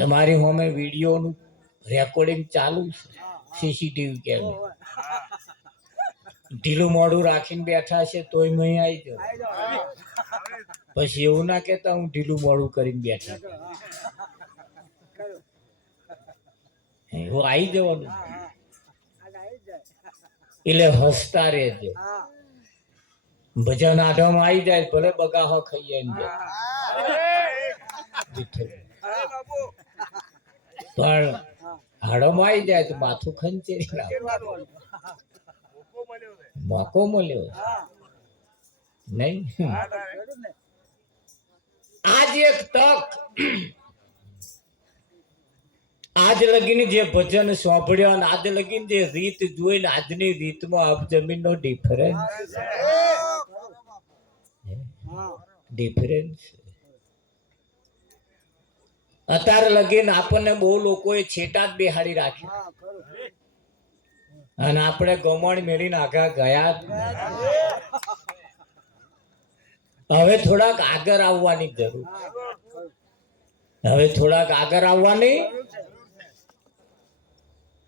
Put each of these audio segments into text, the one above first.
તમારી હોમે વિડીયોનું રેકોર્ડિંગ ચાલુ છે, સીસીટીવી કેમેરા. ઢીલું મોડું રાખીને બેઠા છે તોય નહીં આવી જાવ. પછી એવું ના કહેતા હું ઢીલું મોડું કરીને બેઠા. એવું આવી જવાનું. એટલે હસતા રહેજો. ભજન આઢામાં આવી જાય ભલે બગાહો ખાઈ જાય પણ હાડોમાં આવી જાય તો માથું ખંચેરી મોકો મળ્યો નહીં. આજ એક તક, આજ લગીને જે ભજન સાંભળ્યો અને આજ લગીને જે રીત જોઈને આજની રીતમાં આપ જમીનનો ડિફરન્સ અત્યારે લગીને આપણને બહુ લોકોએ છેટા જ બેહાડી રાખ્યા અને આપણે ગમણ મેળીને આગા ગયા. હવે થોડાક આગળ આવવાની જરૂર, હવે થોડાક આગળ આવવાની,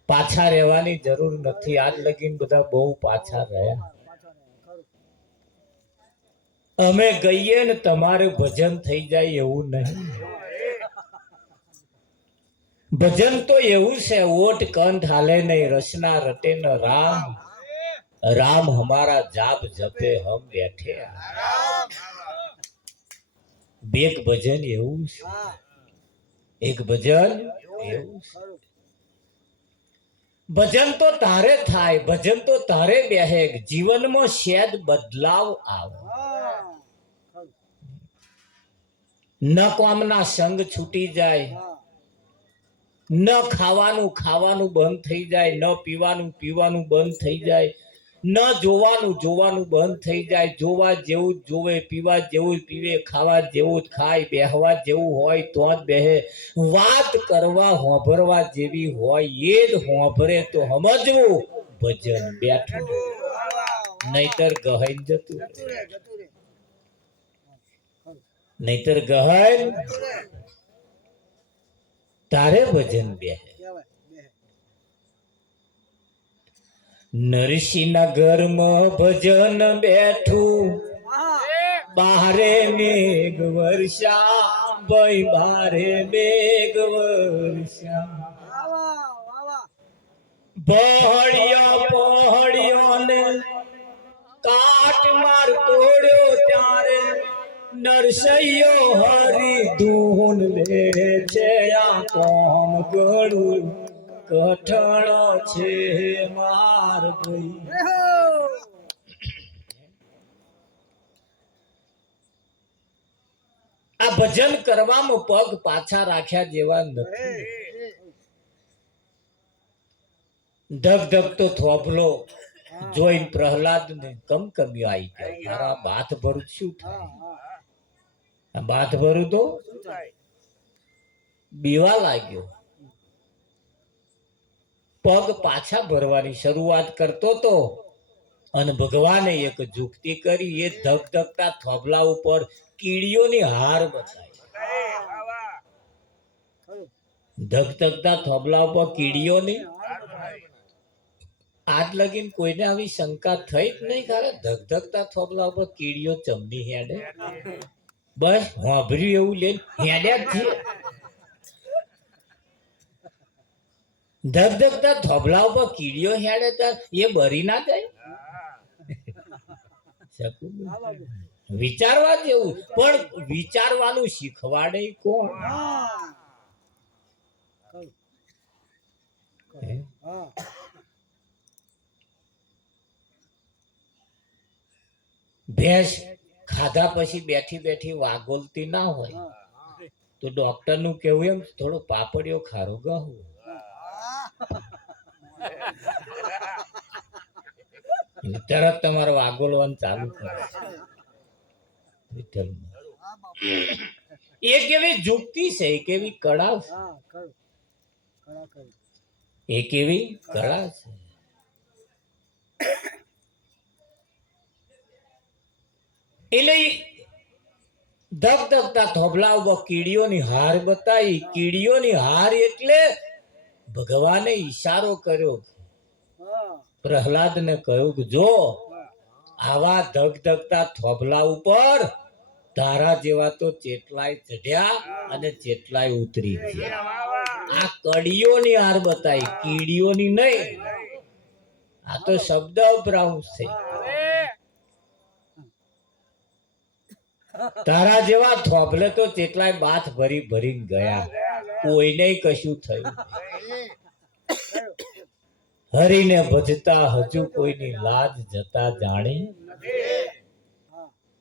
પાછા રહેવાની જરૂર નથી. આજ લગીને બધા બહુ પાછા રહ્યા. અમે ગઈએ ને તમારે ભજન થઈ જાય એવું નહીં. ભજન તો એવું છે, ઓટ કંઠ હાલે નહીં, રચના રટે ન રામ, રામ હમારા જાપ જપે હમ બેઠે. એક ભજન એવું છે, એક ભજન એવું છે. ભજન તો તારે થાય, ભજન તો તારે બેહે, જીવનમાં શેદ બદલાવ આવે. ન કામના સંગ છૂટી જાય, ન ખાવાનું ખાવાનું બંધ થઈ જાય, ન પીવાનું પીવાનું બંધ થઈ જાય, ન જોવાનું બંધ થઈ જાય. જોવા જેવું જ જોવે, પીવા જેવું જ પીવે, ખાવા જેવું જ ખાય, બેહવા જેવું હોય તો જ બેહે, વાત કરવા હોંભરવા જેવી હોય એ જ હોંભરે તો સમજવું ભજન બેઠું, નહીતર ગહાઈ જતું, નહીતર ગહાઈ તારે ભજન બેહે. નરસિંહના ઘરમાં ભજન બેઠું, બારે મેઘ વર્ષા, ભાઈ બારે મેઘ વર્ષા. પહળિયો ને કાટ માર તોડ્યો ત્યારે નરસૈયો હરી ધૂન લે છે. આ કોમ ગળું કઠણ છે માર ભાઈ. આ ભજન કરવામાં પગ પાછા રાખ્યા જેવા નથી. ધક ધક તો થોભલો જોઈને પ્રહલાદ ને કમકમ્યો આવી ગયો. મારા બાથ ભરું શું થાય? બાથ ભરું તો બીવા લાગ્યો. પગ પાછા ભરવાની શરૂઆત કરતો તો અને ભગવાને એક જુક્તિ કરી. એ ધક ધકતા થોભલા ઉપર કીડીઓની હાર બતાવી. ધક ધકતા થોભલા ઉપર કીડીઓની. આજ લગીન કોઈને આવી શંકા થઈ જ નહીં. ખરે ધક ધકતા થોભલા ઉપર કીડીઓ ચમની હેડે? બસ હોભર્યું એવું લઈને હેડ્યા જ છીએ. ધક ધકતા થોભલા ઉપર કીડીઓ હેડે તાર એ બરી ના જાય? વિચારવા જેવું, પણ વિચારવાનું શીખવાડે કોણ? ભેંસ ખાધા પછી બેઠી બેઠી વાગોલતી ના હોય તો ડોક્ટર નું કેવું એમ થોડો પાપડિયો ખારો ગહું. તરત તમારે વાગોલવાનું ચાલુ કરે. એ કેવી જુક્તિ છે, એ કેવી કળા છે, એ કેવી કળા છે. એટલે ધગધગતા થોભલા ઉપર કીડીઓની હાર બતાવી. કીડીઓની હાર એટલે ભગવાને ઈશારો કર્યો. પ્રહલાદને કહ્યું કે જો આવા ધગધગતા થોભલા ઉપર તારા જેવા તો ચેટલાય ચઢ્યા અને ચેટલાય ઉતરી ગયા. આ કડીઓની હાર બતાવી, કીડીઓની નહીં. આ તો શબ્દ અભ્રાંશ છે. તારા જેવા થોભલે તો ચેટલાય બાથ ભરી ભરીને ગયા, કોઈને કશું થયું. હરીને ભજતા હજુ કોઈની લાજ જતા જાણી.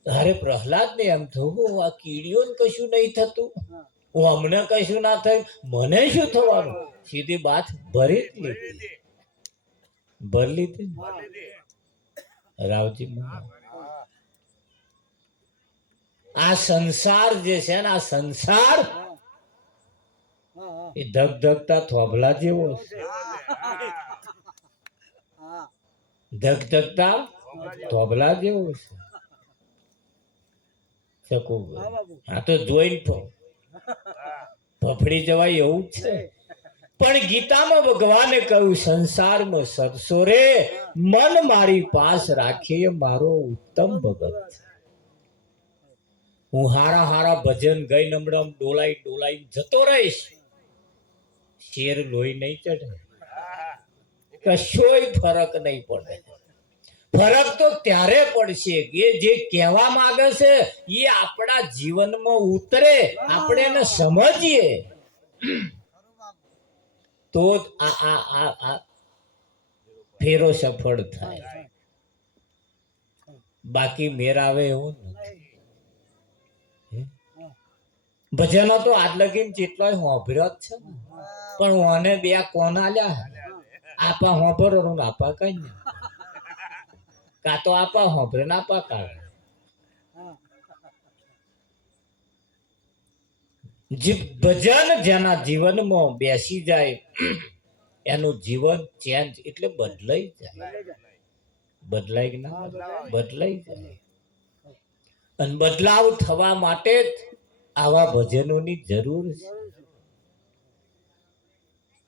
તારે પ્રહલાદ ને એમ થયું આ કીડીઓને કશું નહીં થતું, અમને કશું ના થયું, મને શું થવાનું? સીધી બાથ ભરી જ લીધી. ભરી લીધી રાવજી મહારાજ. આ સંસાર જે છે ને, આ સંસાર એ ધગધગતા થોભલા જેવો છે. ધગધગતા થોભલા જેવો છે. આ તો જોઈને ફફડી જવાય એવું જ છે. પણ ગીતામાં ભગવાને કહ્યું સંસારમાં સરસો રે, મન મારી પાસ રાખીએ મારો ઉત્તમ ભગત. હું હારા હારા ભજન ગઈ નમડમ ડોલાઈ ડોલાઈ જતો રહીશ, શેર લોહી નહીં ચઢે, કશોય ફરક નહીં પડે. ફરક તો ત્યારે પડશે કે જે કહેવા માંગે છે એ આપણા જીવનમાં ઉતરે, આપણે એને સમજીએ તો જ આ ફેરો સફળ થાય. બાકી મેર આવે એવું નથી. ભજનો તો આજ લગીને જેટલો હોભર્યો જ છે ને, પણ ઓને બે કોણ આલ્યા, આપા હોભરો ને આપા કઈ નહીં. કા તો આપા હોભરે ને આપા કાઢે. ભજન જેના જીવનમાં બેસી જાય એનું જીવન ચેન્જ એટલે બદલાઈ જાય. બદલાય કે ના બદલાઈ જાય. અને બદલાવ થવા માટે જ આવા ભજનોની જરૂર છે.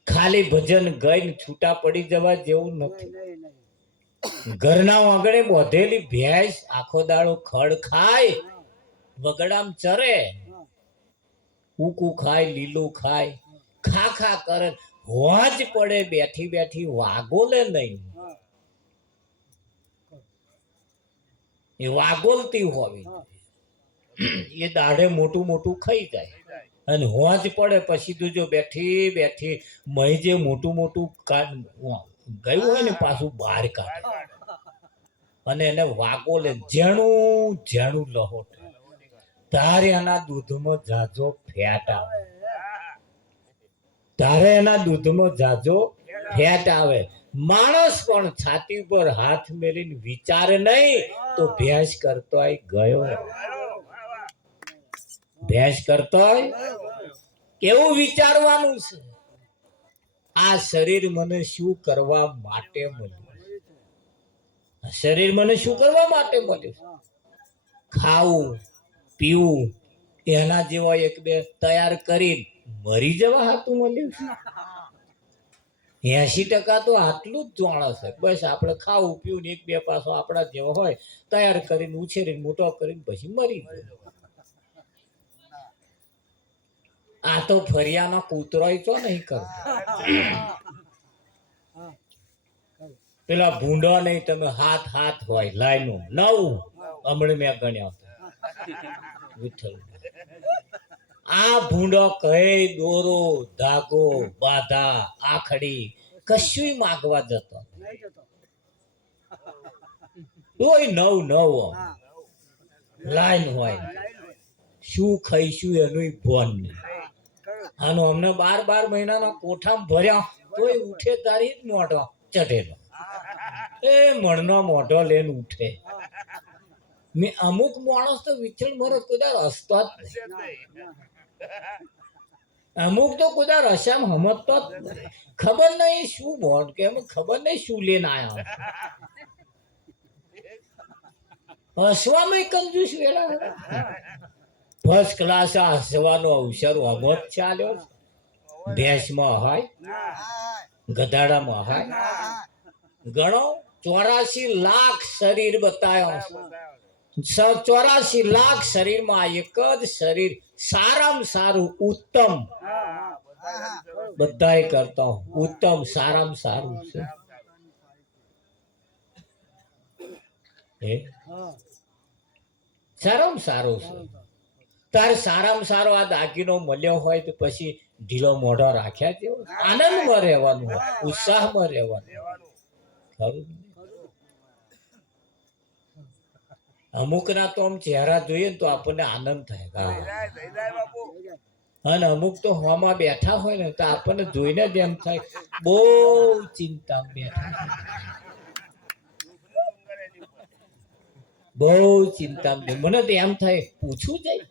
ખાલી ભજન ગઈને છૂટા પડી જવા જેવું નથી. ઘરના આંગણે બોધેલી ભેંસ આખો દાડો ખડ ખાય, વગડામ ચરે, ઉકુ ખાય, લીલું ખાય, ખા ખા કરે, હોજ પડે બેઠી બેઠી વાગોલે નહીં. એ વાગોલતી હોવી, એ દાઢે મોટું મોટું ખાઈ જાય અને હોજ પડે પછી તો જો બેઠી બેઠી મહી જે મોટું મોટું ગયું હોય ને પાછું બહાર કાઢે અને એને વાગોલે જેણું જેણું લહોટ. તારે એના દૂધમાં જાજો ફેટ આવે, તારે એના દૂધમાં જાજો ફેટ આવે. માણસ પણ છાતી પર હાથ મેલીને વિચારે નહીં તો ભેંસ કરતોય ગયો. ભેંસ કરતોય કેવું વિચારવાનું છે? આ શરીર મને શું કરવા માટે મળ્યું? શરીર મને શું કરવા માટે મળ્યું? ખાવું પીવું એના જેવા એક બે તૈયાર કરી મરી જવા હાતું મળ્યું. 80% તો આટલું જ જાણે છે. બસ આપણે ખાવું પીવું એક બે પાસો આપણા જેવો હોય તૈયાર કરીને ઉછેરીને મોટો કરીને પછી મરી જાય. આ તો ફરિયાનો કૂતરોય તો નહીં કરતો. પેલા ભૂંડો નહીં, તમે હાથ હાથ હોય લાઈનો 9 હમણાં મેં ગણ્યા વિઠ્ઠલ. આ ભૂંડો કહે દોરો ધાગો બાધા આખડી કશું માગવા જતો તોય 9 લાઈન હોય. શું ખાઈશું એનું ભોન નહીં. આનો અમને 12 મહિનાનો કોઠામાં ભર્યા તોય ઉઠે તારી જ મોઢો ચઢેલો. એ મણનો મોઢો લઈને ઉઠે. મેં અમુક માણસ તો વિચળ મરો કદાચ હસતો જ નહીં. અમુક તો કદાચ રસામ સમજતો જ નહીં. ખબર નહીં શું મોઢ કે ખબર નહીં શું લઈને આયા. હસવામાં કંજૂસ વેળા. ફર્સ્ટ ક્લાસ આ હસવાનો અવસર આમ જ ચાલ્યો છે. ભેંસમાં હોય, ગધાડામાં હોય, ગણો 84 લાખ શરીર બતાવ્યો છે. 84 લાખ શરીરમાં એક જ શરીર સારામાં સારું ઉત્તમ, બધાય કરતા ઉત્તમ સારામાં સારું છે. સારામાં સારું છે. તારે સારામાં સારો આ દાગીનો મળ્યો હોય તો પછી ઢીલો મોઢો રાખ્યા જેવો આનંદમાં રહેવાનું હોય, ઉત્સાહમાં રહેવાનું. ખરું? અમુક ના તો આમ ચહેરા જોઈએ ને તો આપણને આનંદ થાય. અને અમુક તો હોમાં બેઠા હોય ને તો આપણને જોઈને જ એમ થાય બહુ ચિંતા બેઠા, બહુ ચિંતા. મને તો એમ થાય પૂછવું જાય.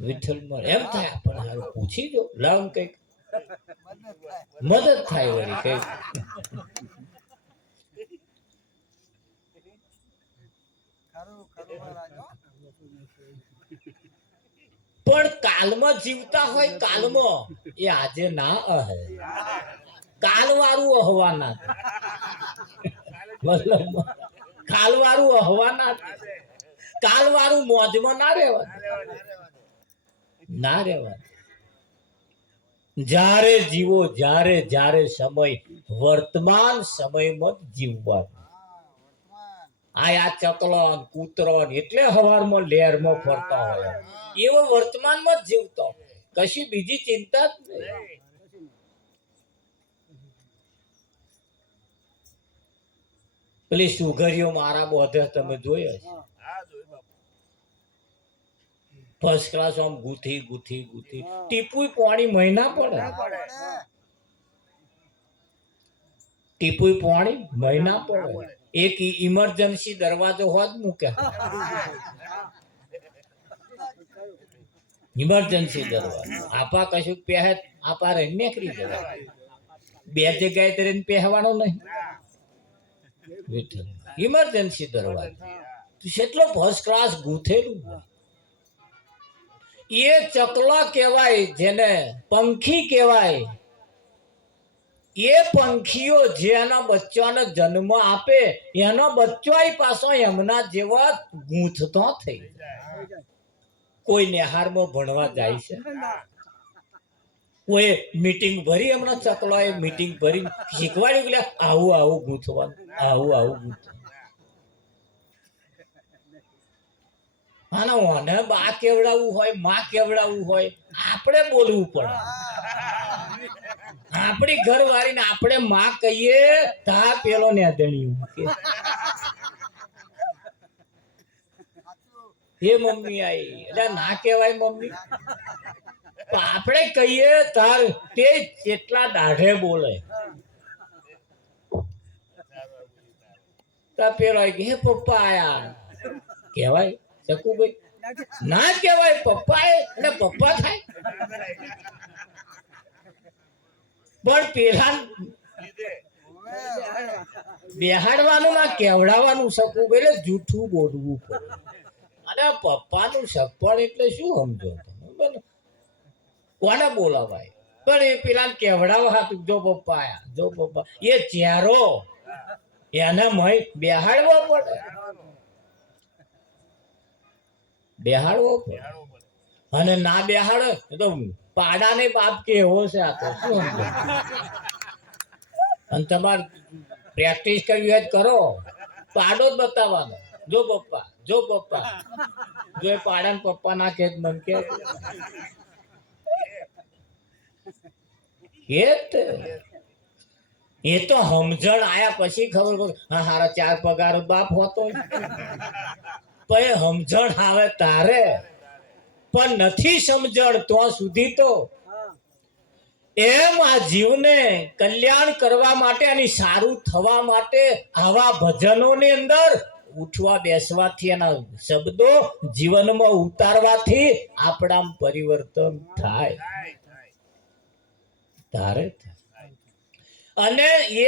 વિઠ્ઠલ એમ થાય આપણે હારું પૂછી દો, લાવ કઈક મદદ થાય વળી કઈક. પણ કાલમાં જીવતા હોય, કાલમાં એ આજે ના અહે. કાલ વાળું અહવાના, મતલબ કાલ વાળું અહવાના, કાલ વાળું મોજમાં ના રહેવા, ના રહેવા. જ્યારે જીવો, જ્યારે જ્યારે સમય, વર્તમાન સમયમાં જીવવાનું. આ ચકલો કૂતરો એટલે હવારમાં લહેરમાં ફરતા હોય એવો વર્તમાનમાં જ જીવતો, કશી બીજી ચિંતા જ નહીં. પેલી સુગરીઓ મારા બોધે તમે જોયો છે? ફર્સ્ટ ક્લાસ આમ ગુથી ગુથી ગુથી ટીપુય પાણી મહિના પડે, ટીપુય પાણી મહિના પડે. એક ઇમરજન્સી દરવાજો હોત મૂકે, ઇમરજન્સી દરવાજો આપા કશું પહે આપા રહી નીકળી જવા, બે જગ્યાએ તરીને પહેવાનો નહીં. ઇમરજન્સી દરવાજો કેટલો ફર્સ્ટ ક્લાસ ગૂથેલું. એ ચકલા કહેવાય, જેને પંખી કહેવાય. એ પંખીઓ જેના બચ્ચાને જન્મ આપે એનો બચ્ચો પાછો એમના જેવા ગૂંથતો થઈ જાય. કોઈ નિહારમાં ભણવા જાય છે, કોઈ મીટિંગ ભરી, હમણાં ચકલાએ મીટિંગ ભરી શીખવાડ્યું કે આવું આવું ગૂંથવાનું, આવું આવું ગૂંથવાનું. અને બા કેવડાવવું હોય, માં કેવડાવવું હોય, આપણે બોલવું પડે. આપણી ઘરવાળી ને આપણે માં કહીએ તા પેલો ને એ મમ્મી આવી એટલે ના કહેવાય મમ્મી. આપણે કહીએ તાર તે જેટલા દાઢે બોલે. તા પેલો હે પપ્પા આયા કહેવાય શકુભાઈ? ના કહેવાય. પપ્પા એટલે પપ્પા થાય. પણ પેલા બેહાડવાનું ના કેવડાવવાનું શકું એટલે જૂઠું બોલવું પડે. અને પપ્પાનું સગપણ એટલે શું સમજો તમે? કોને બોલાવાય? પણ એ પેલા કેવડાવા હતું જો પપ્પા આયા, જો પપ્પા. એ ચહેરો એને મય બેહાડવો પડે, બેહાડવો પડે. અને ના બેહાડે તો પાડા ને બાપ કે એવો છે આ તો શું સમજો? અને તમારે પ્રેક્ટિસ કરવી હોય કરો, પાડો જ બતાવવાનો. જો પપ્પા, જો પપ્પા, જો એ પાડા ને પપ્પા ના કે મન કે એ તો સમજણ આયા પછી ખબર પડે. હા હારા 4 પગાર બાપ હોતો પછી સમજણ આવે તારે. પણ નથી સમજણ તો સુધી તો એમ આ જીવને કલ્યાણ કરવા માટે અને સારું થવા માટે આવા ભજનોની અંદર ઉઠવા બેસવાથી એના શબ્દો જીવનમાં ઉતારવાથી આપણામાં પરિવર્તન થાય, તારે થાય. અને એ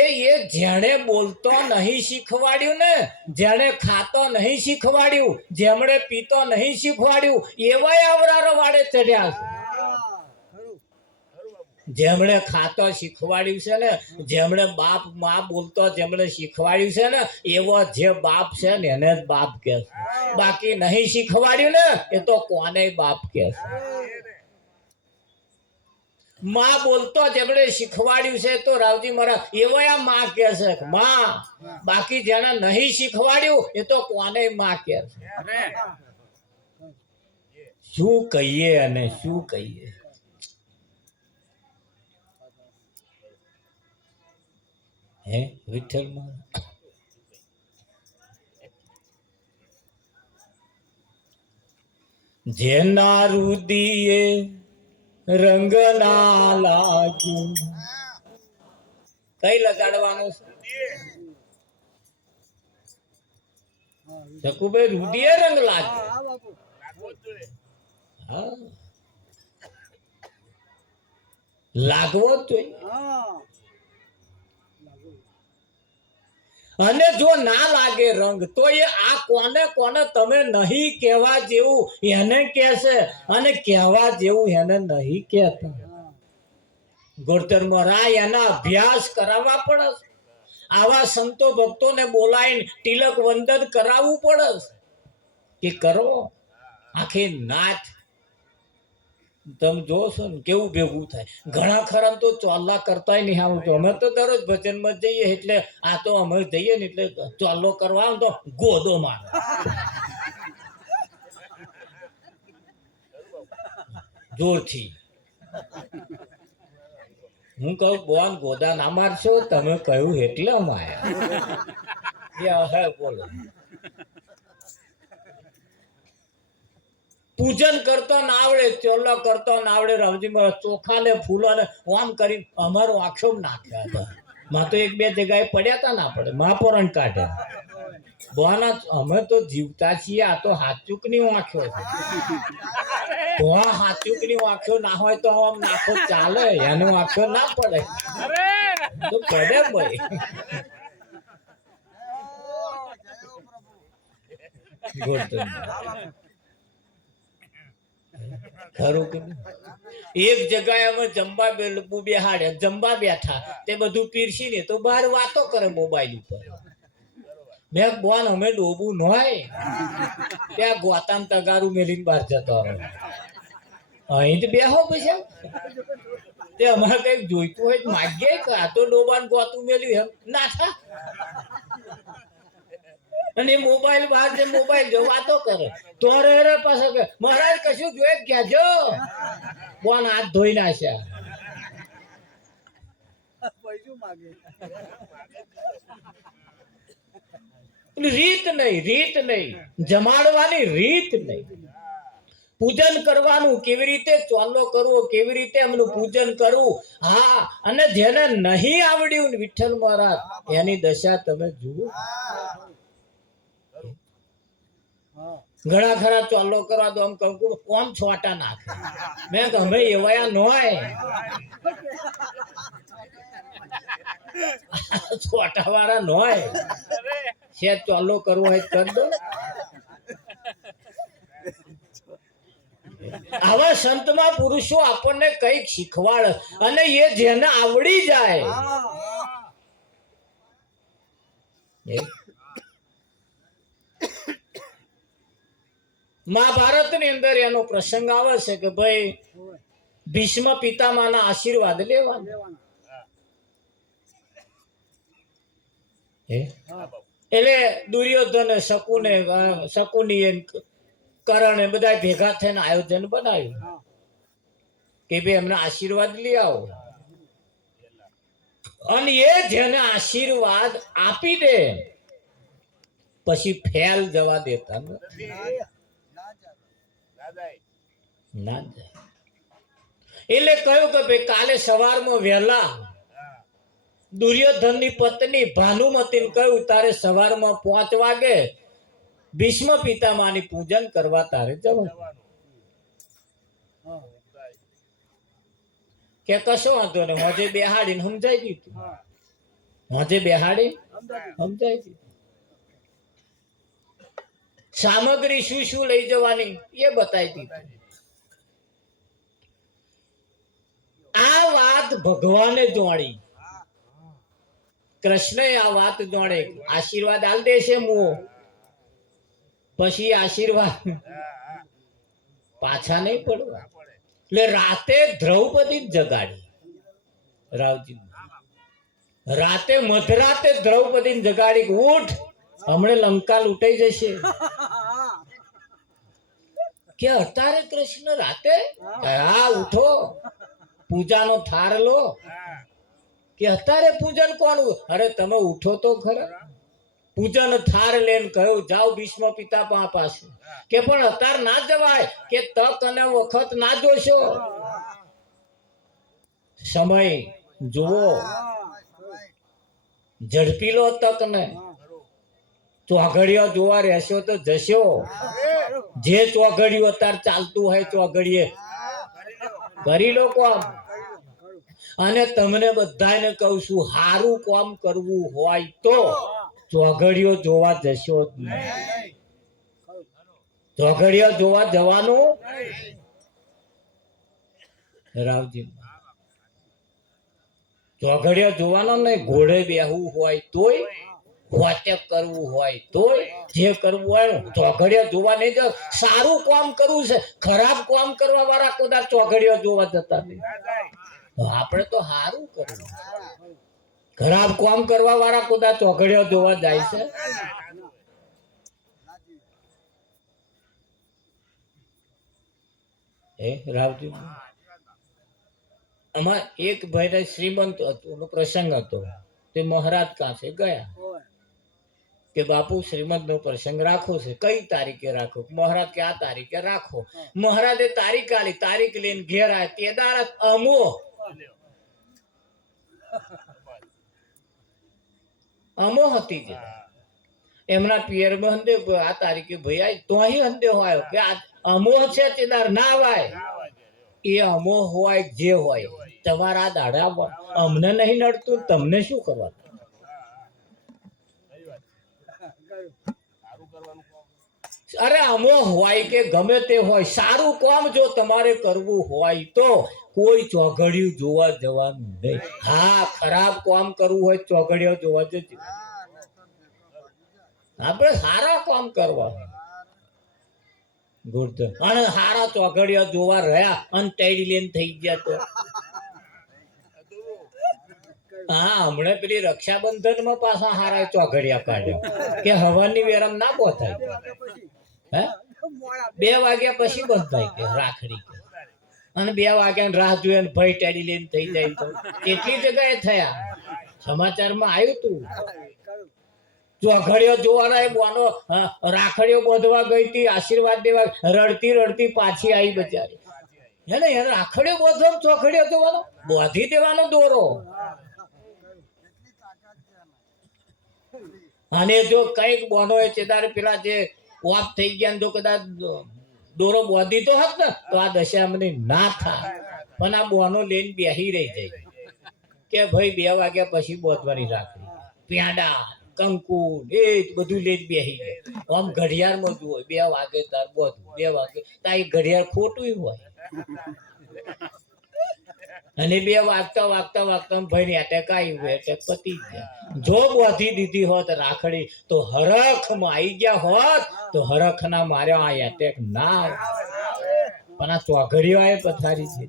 જેણે બોલતો નહીં શીખવાડ્યું ને, જેણે ખાતો નહીં શીખવાડ્યું, જેમણે પીતો નહીં શીખવાડ્યું, એવાય આવરારો વાડે ચડ્યા છે. જેમણે ખાતો શીખવાડ્યું છે ને, જેમણે બાપ માં બોલતો જેમણે શીખવાડ્યું છે ને, એવો જે બાપ છે ને એને જ બાપ કહે છે. બાકી નહીં શીખવાડ્યું ને એ તો કોને બાપ કહે છે. માં બોલતો જેમણે શીખવાડ્યું છે તો રાવજી મહારાજ એવો આ માં કહે છે માં. બાકી જેને નહીં શીખવાડ્યું એ તો કોને માં કહે છે. શું કહીએ અને શું કહીએ. હે વિઠ્ઠલ જેના રુદિયે રંગ ના લાગ્યું. કઈ લગાડવાનું છે શકુભાઈ? રુદિયે રંગ લાગ્યો. હા, લાગવો જ જોઈએ. અને જો ના લાગે રંગ તો એ આ કોને કોને તમે નહીં કહેવા જેવું એને કહેશે અને કહેવા જેવું એને નહીં કહેતા. ગોરધરમાં રાય એના અભ્યાસ કરાવવા પડે. આવા સંતો ભક્તોને બોલાવીને તિલક વંદન કરાવવું પડે કે કરો. આખી નાચ તમે જોશો ને કેવું ભેગું થાય. ઘણા ખરા તો ચોલ્લા કરતા નહીં આવડતું. અમે તો દરરોજ ભજનમાં જઈએ એટલે આ તો અમે જઈએ ને એટલે ચોલ્લો કરવા આવે તો ગોદો મારે. જોરથી હું કહું બોન ગોદા ના મારશો. તમે કહ્યું એટલે અમાયા હે બોલો. પૂજન કરતો ના આવડે, ચોલ્લો કરતો ના આવડે. રામજી ચોખા ને ફૂલો ને આમ કરી અમારો આંખો નાખ્યા હતા. માં તો એક બે જગ્યાએ પડ્યા હતા ના પડે મહાપોરણ કાઢે. બોના અમે તો જીવતા છીએ. આ તો હાચુક ની આંખો છે. તો હાચુક ની આંખો ના હોય તો આમ નાખો ચાલે. એનું આંખો ના પડે તો પડે ભાઈ. ખરું કે એક જગ્યાએ અમે જમવા બેહાડ્યા. જમવા બેઠા તે બધું પીરસી ને તો બહાર વાતો કરે મોબાઈલ ઉપર. મેં બોન અમે ડોબું ન હોય ત્યાં ગોતામ તગારું મેલીને બહાર જતો રહ્યો. અહીં તો બેહો પછી તે અમારે કઈક જોઈતું હોય માગીએ કે આ તો ડોબાને ગોતું મેલ્યું એમ ના થા. અને મોબાઈલ બહાર જે મોબાઈલ જો વાતો કરે તો રે પાછો કે મહારાજ કશું જોઈ કહેજો. બોન હાથ ધોઈ નાખ્યા. રીત નહીં જમાડવાની રીત નહીં. પૂજન કરવાનું કેવી રીતે ચોલ્લો કરવો, કેવી રીતે એમનું પૂજન કરવું. હા, અને જેને નહીં આવડ્યું વિઠ્ઠલ મહારાજ એની દશા તમે જુઓ. ઘણા ખરા ચોલ્લો કરવા તો આમ કંકુ આમ છોટા નાખે. મેં કે અમે એવા ન હોય. છોટા વાળા ન હોય. છે ચોલ્લો કરવો હોય કર દો. આવા સંતમાં પુરુષો આપણને કઈક શીખવાડે અને એ જેને આવડી જાય. મહાભારત ની અંદર એનો પ્રસંગ આવે છે કે ભાઈ ભીષ્મ પિતામહના આશીર્વાદ લેવાના. એટલે દુર્યોધન શકુની કરણે બધા ભેગા થઈને આયોજન બનાવ્યું કે ભાઈ એમને આશીર્વાદ લઈ આવો. અને એ જેને આશીર્વાદ આપી દે પછી ફેલ જવા દેતા ના જાય. એટલે કહ્યું કે ભાઈ કાલે સવારમાં વહેલા દુર્યોધન ની પત્ની ભાનુમતીને કહ્યું તારે સવારમાં 5 વાગે ભીષ્મ પિતામહની પૂજન કરવા તારે જવાનું. કે કશો વાંધો ને હજે બેહાડીને સમજાઈ દીધું. હોજે બેહાડી સમજાય છે. સામગ્રી શું શું લઈ જવાની એ બતાવી દીધું. આ વાત ભગવાને જોડી, કૃષ્ણએ આ વાત જોડે. આશીર્વાદ આલ દેશે મુઓ, પછી આશીર્વાદ પાછા નહીં પડવા. એટલે રાતે દ્રૌપદી જગાડી. રાવજી રાતે મધરાતે દ્રૌપદી જગાડી, ઉઠ હમણે લંકા લૂંટાઈ જશે. કે અત્યારે કૃષ્ણ રાતે? હા ઉઠો, પૂજાનો થાર લો. કે અત્યારે પૂજન કોણ? અરે તમે ઉઠો તો ખરા. પૂજન થાર લેન કહ્યું જાઓ ભીષ્મ પિતા પાસે. કે પણ અત્યારે ના જવાય, કે તક અને વખત ના જોશો, સમય જુઓ, ઝડપી લો તક ને. ચોઘડિયો જોવા રહેશો તો જશો. જે ચોઘડિયું અત્યારે ચાલતું હોય ચોઘડીએ કરી લો કામ. અને તમને બધાને કહું છું, સારું કામ કરવું હોય તો ચોઘડિયો જોવા જશો જ નહીં. ચોઘડિયો જોવા જવાનું રાવજી, ચોઘડિયો જોવાનો નહીં. ઘોડે બેહવું હોય તોય, વાતે કરવું હોય તોય, જે કરવું હોય ચોઘડિયો જોવા નહીં જાવ. સારું કામ કરવું છે, ખરાબ કામ કરવા વાળા કદાચ ચોઘડિયો જોવા જતા નહીં. આપણે તો સારું કરવું, ખરાબ કામ કરવા વાળા કદાચ ચોઘડિયો જોવા જાય છે. રાવજી, આમાં એક ભાઈ શ્રીમંત હતું, પ્રસંગ હતો. તે મહારાજ પાસે ગયા કે બાપુ શ્રીમંત નો પ્રસંગ રાખો છે, કઈ તારીખે રાખો? મહારાજ કે આ તારીખે રાખો. મહારાજે તારીખ આલી, તારીખ લઈને ઘેર આવ્યા. તે દાડે અમો હતી જે એમના પિયર માં હંદે આ તારીખે ભાઈ આવી તો અહીં હંદે હોય કે અમો છે તે દાડ ના વાય. એ અમો હોય જે હોય, તમારા દાડા અમને નહીં નડતું, તમને શું કરવાનું? અરે અમો હોય કે ગમે તે હોય, સારું કામ જો તમારે કરવું હોય તો કોઈ ચોઘડિયું જોવા જવાનું નહીં. હા, ખરાબ કામ કરવું હોય ચોઘડિયો જોવા જજો. આપણે સારા કામ કરવા, અને સારા ચોઘડિયો જોવા રહ્યા અને ટેડી લઈને થઈ ગયા તો. હા, હમણાં પેલી રક્ષાબંધન માં પાછા હારા ચોઘડિયા કાઢ્યા કે હવનની વેરમ ના બોથાય. 2 વાગ્યા પછી બંધાય કે રાખડી, અને 2 વાગ્યા રાહ જોઈએ ભાઈ ટેડી લઈને થઈ જાય તો કેટલી જગ્યાએ થયા. સમાચારમાં આવ્યું તું, ચોઘડિયો જોવાના બોનો રાખડીઓ બોધવા ગઈ હતી, આશીર્વાદ દેવા, રડતી રડતી પાછી આવી બચારી. હે ને, એને રાખડીઓ બોધવા ચોઘડિયો જોવાનો, બોધી દેવાનો દોરો. અને જો કઈક બોનો એ ચેદાર પેલા જે ઓફ થઈ ગયા તો કદાચ દોરો બોધી તો હોત ને તો આ દશા મને ના થાય. પણ આ બોનો લઈને બેહી રહી જાય કે ભાઈ 2 વાગ્યા પછી બોધવાની રાખડી, પ્યાડા, કંકુ એ બધું લઈને બેહી જાય. આમ ઘડિયાળમાં જુઓ 2 વાગે તાર બોધવું, 2 વાગે તાર ઘડિયાળ ખોટું હોય. અને 2 વાગતા વાગતા વાગતા ભાઈ ને એટેક આવ્યું, એટેક પતી ગયા. જો બોધી દીધી હોત રાખડી તો હરખમાં આવી ગયા હોત તો હરખ ના માર્યા આ એટેક ના. પણ આ ચોઘડિયો એ પથારી છે.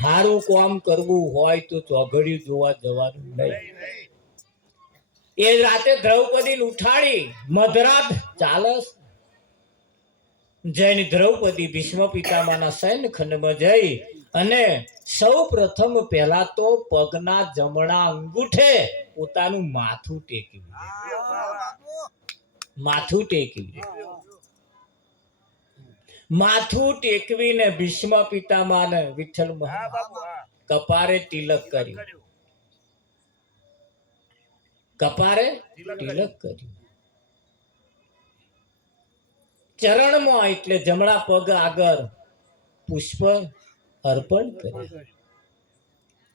સારું કામ કરવું હોય તો ચોઘડિયું જોવા જવાનું નહીં. એ રાતે દ્રૌપદી ઉઠાડી, મધરાત ચાલસ જઈને દ્રૌપદી ભીષ્મ પિતામાના સૈન્યખંડમાં જઈ અને સૌ પ્રથમ પહેલા તો પગના જમણા અંગૂઠે પોતાનું માથું ટેક્યું. માથું ટેક્યું, માથું ટેકવીને ભીષ્મ પિતામાને વિઠ્ઠલ કપારે તિલક કર્યું. કપારે તિલક કર્યું, ચરણમાં એટલે જમણા પગ આગળ પુષ્પ અર્પણ કર્યું.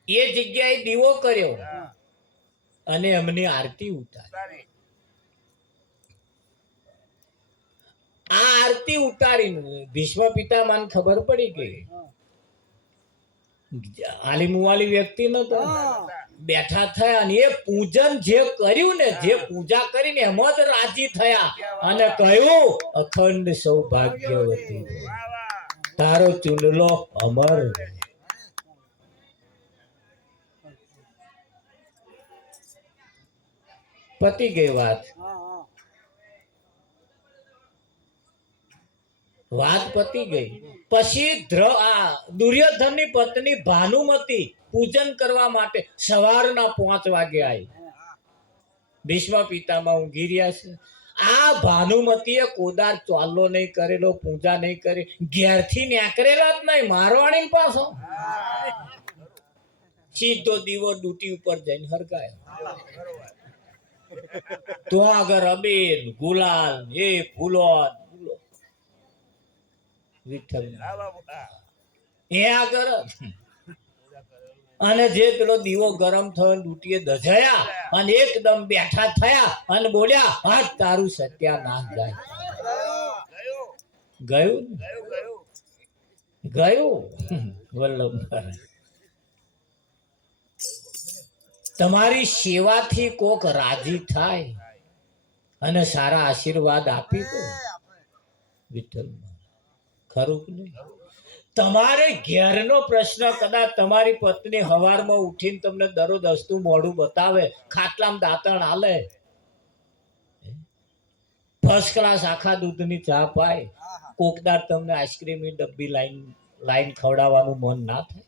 એ જગ્યાએ દીવો કર્યો. અને એમની આરતી ઉતારી. આ આરતી ઉતારીને ભીષ્મ પિતામહને ખબર પડી ગઈ. આલી મુવાલી વ્યક્તિ નતો, બેઠા થયા અને એ પૂજન જે કર્યું ને, જે પૂજા કરીને એમાં જ રાજી થયા અને કહ્યું, અખંડ સૌભાગ્યવતી તારો ચૂંડલો અમર. પતી ગઈ વાત. વાત પતી ગઈ. પછી દુર્યોધનની પત્ની ભાનુમતી પૂજન કરવા માટે સવારના 5 વાગે આવી. ભીષ્મ પિતામહ ઊંઘી રહ્યા છે. આ ભાનુમતીએ કોદાર ચાલો નહીં કરેલો, પૂજા નહીં કરી, ઘેરથી નીકળેલા જ નહીં, મારવાણી પાછો સીધો દીવો ડૂટી ઉપર જઈને હરગાયો. તો આગળ અબીર ગુલાલ એ ફૂલો વિઠ્ઠલ એ આગળ. અને જે પેલો દીવો ગરમ થયો ડૂટીએ દજાયા અને એકદમ બેઠા થયા અને બોલ્યા, આજ તારું સત્યાનાશ જાય. ગયું વલ્લભ. તમારી સેવાથી કોક રાજી થાય અને સારા આશીર્વાદ આપી દે વિઠ્ઠલ. ખરું કે નહીં? તમારે ઘેરનો પ્રશ્ન કદાચ તમારી પત્ની હવારમાં ઉઠીને તમને દરરોજ હસતું મોઢું બતાવે, ખાટલામાં દાંતણ હાલે, ફર્સ્ટ ક્લાસ આખા દૂધની ચા પાય, કોકદાર તમને આઈસ્ક્રીમની ડબ્બી લાઈન ખવડાવવાનું મન ના થાય,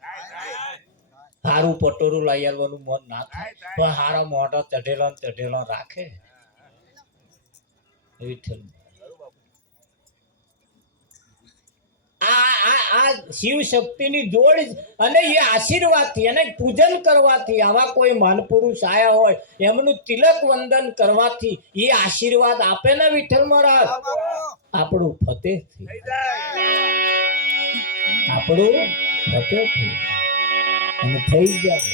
સારું પટોરું લઈ આવવાનું મન ના થાય, પણ હારા મોઢા ચઢેલો રાખે વિઠ્ઠલ. આ શિવ શક્તિની જોડ અને એ આશીર્વાદથી અને પૂજન કરવાથી, આવા કોઈ મહાનપુરુષ આયા હોય એમનું તિલક વંદન કરવાથી એ આશીર્વાદ આપે ને વિઠ્ઠલ મહારાજ, આપણું ફતેહ થઈ અને થઈ જાય.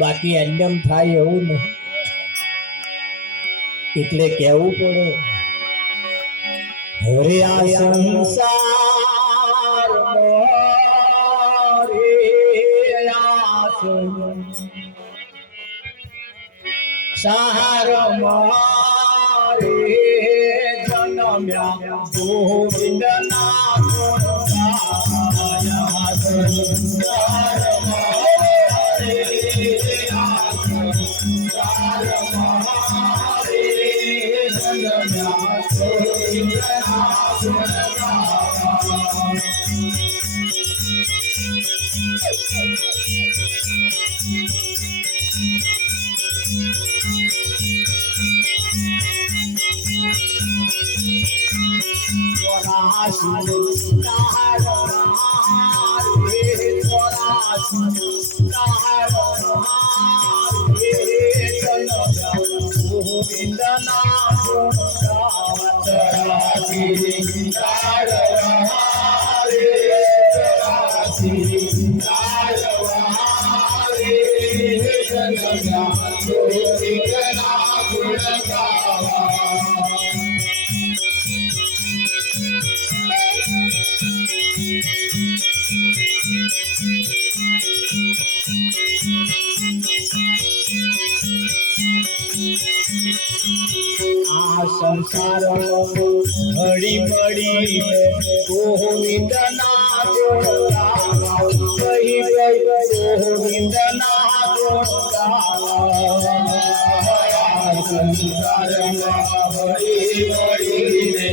બાકી અન્યમ થાય એવું નહીં, એટલે કેવું પડે, હરે આ સંસાર રે સાર મારે જન્મ્યા ગોવિંદ ના સંસાર મારે સંસાર હળી મળી ગોવિંદ ના ગોવિંદ ના સંસારમાં હળી મળી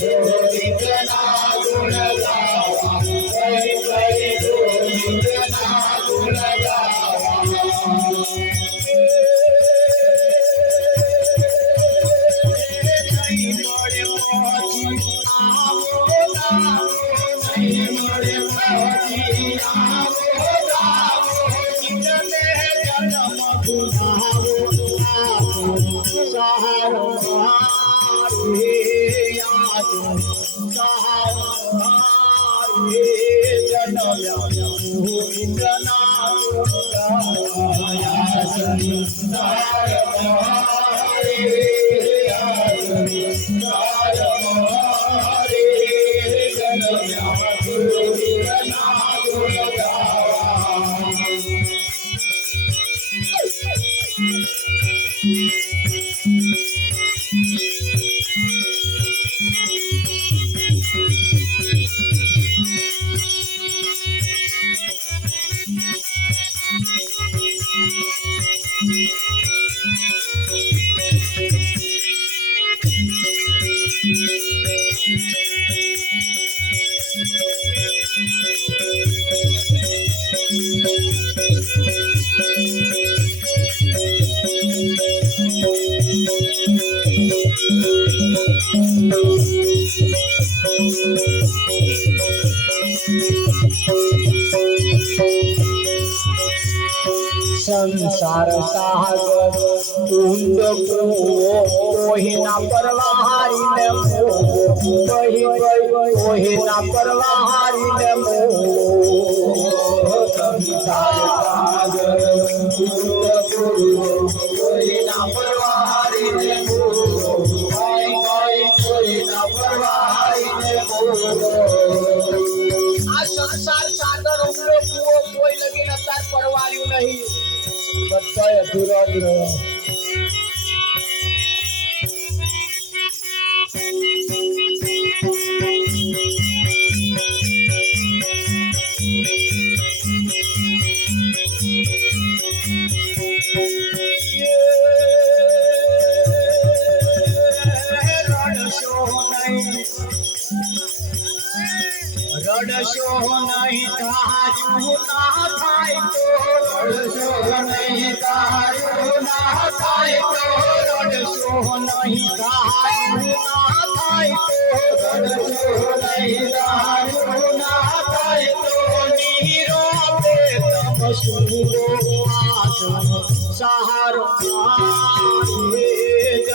ગોવિંદ ના ગુણ ગાવા, ગોવિંદ ના ગુણ સંસાર સાગર ઊંડ કૂવો કોઈના પરવારીને કોઈના પરવારીને સંસાર સાગર ઊંડ કૂવો કોઈના પરવારીને કોઈના પરવારીને આ સંસાર સાગર ઊંડો કૂવો કોઈ લગીને તાર પરવાર્યું નહીં બધાય અધૂરો જ રહ્યો રડશો નહીં તારું ના થાય તો રડશો નહીં તારું ના થાય તો રડશો નહીં તારું ના થાય તો રડશો નહીં તારું ના થાય તો નીરોતે તમ સુરો આસન સહારો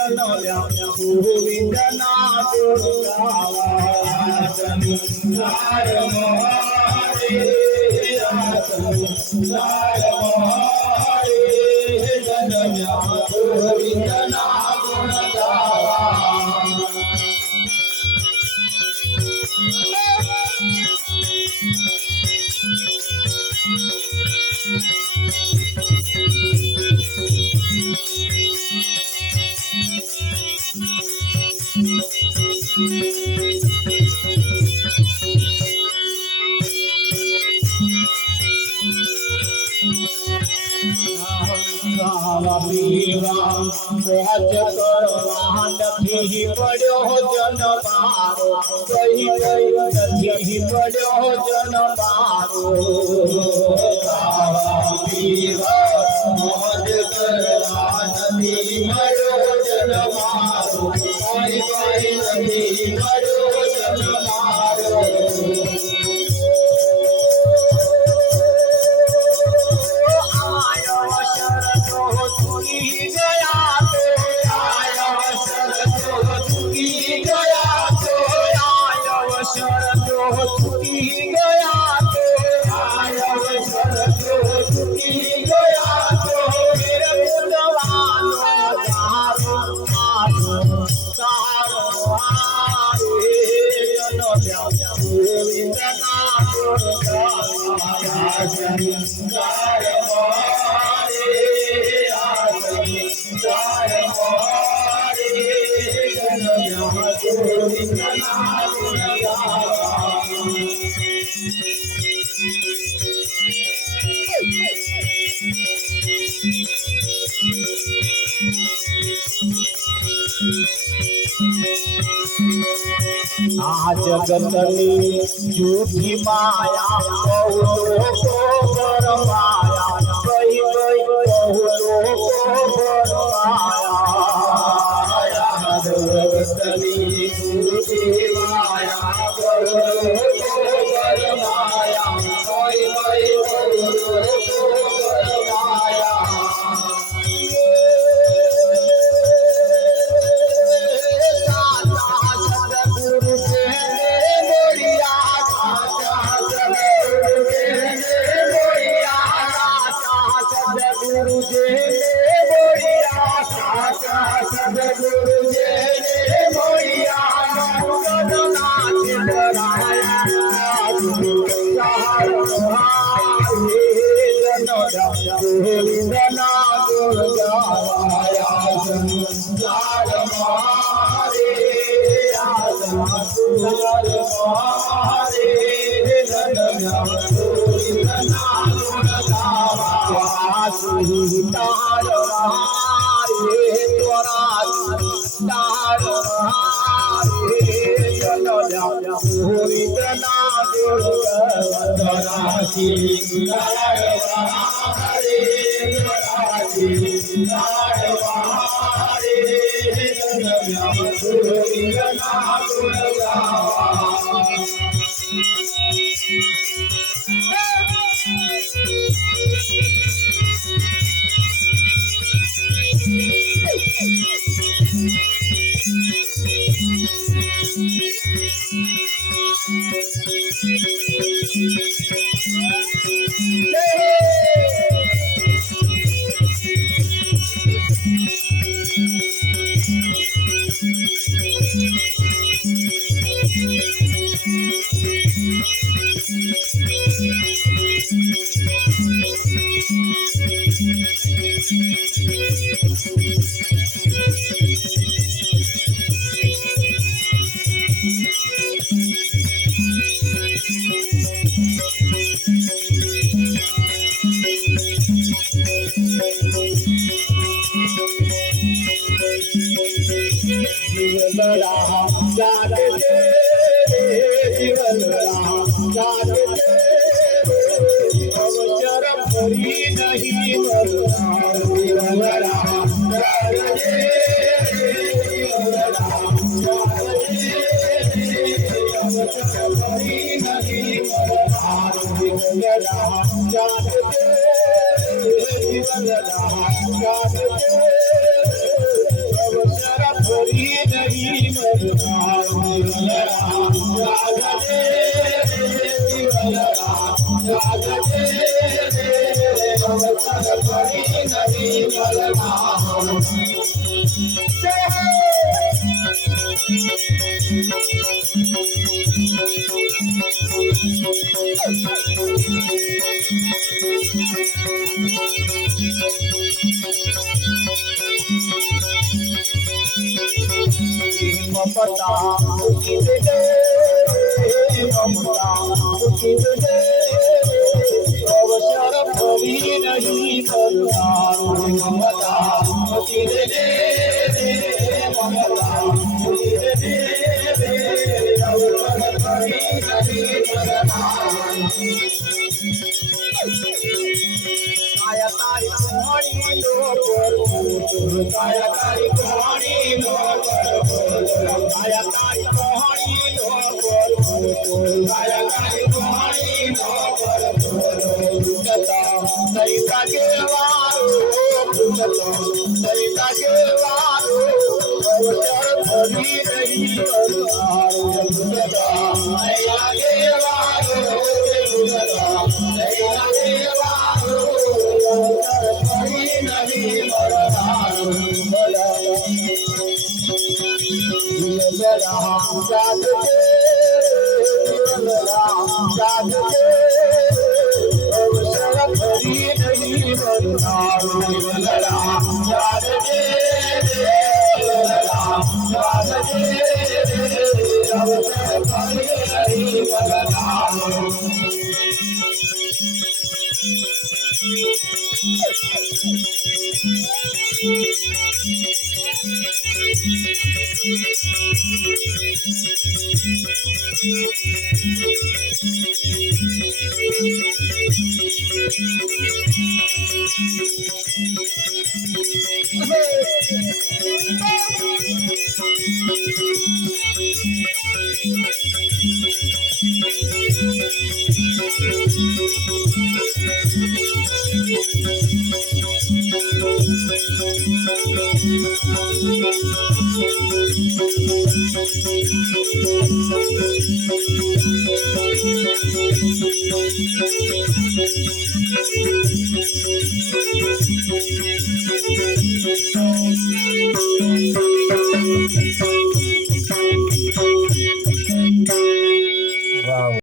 જનવ્યા ગોવિંદ ના દુર્ગાવા સંસાર મોહે સંસાર મોહે જનમ્યા ગોવિંદ ના ગુણ ગાવા પીવા મોજ કરવા નથી પડ્યો જન મારો કઈ નથી પડ્યો જન મારો પીવા મોજ કરવા નથી મળ્યો જન મારો કઈ નથી મળ્યો જન મારો આ જગતની જૂઠી માયા બહુ લોકો ભરમાયા કઈ કઈ બહુ લોકો ભરમાયા જગતની જૂઠી માયા બહુ લોકો ભરમાયા કઈ કઈ બહુ લોકો ભરમાયા Guruji મારે રનમ્યા ગોવિંદના ગુણ ગાવા તાર મારે તોરા તાર મારે રનમ્યા ગોવિંદના ગુણ ગાવા તાર મારે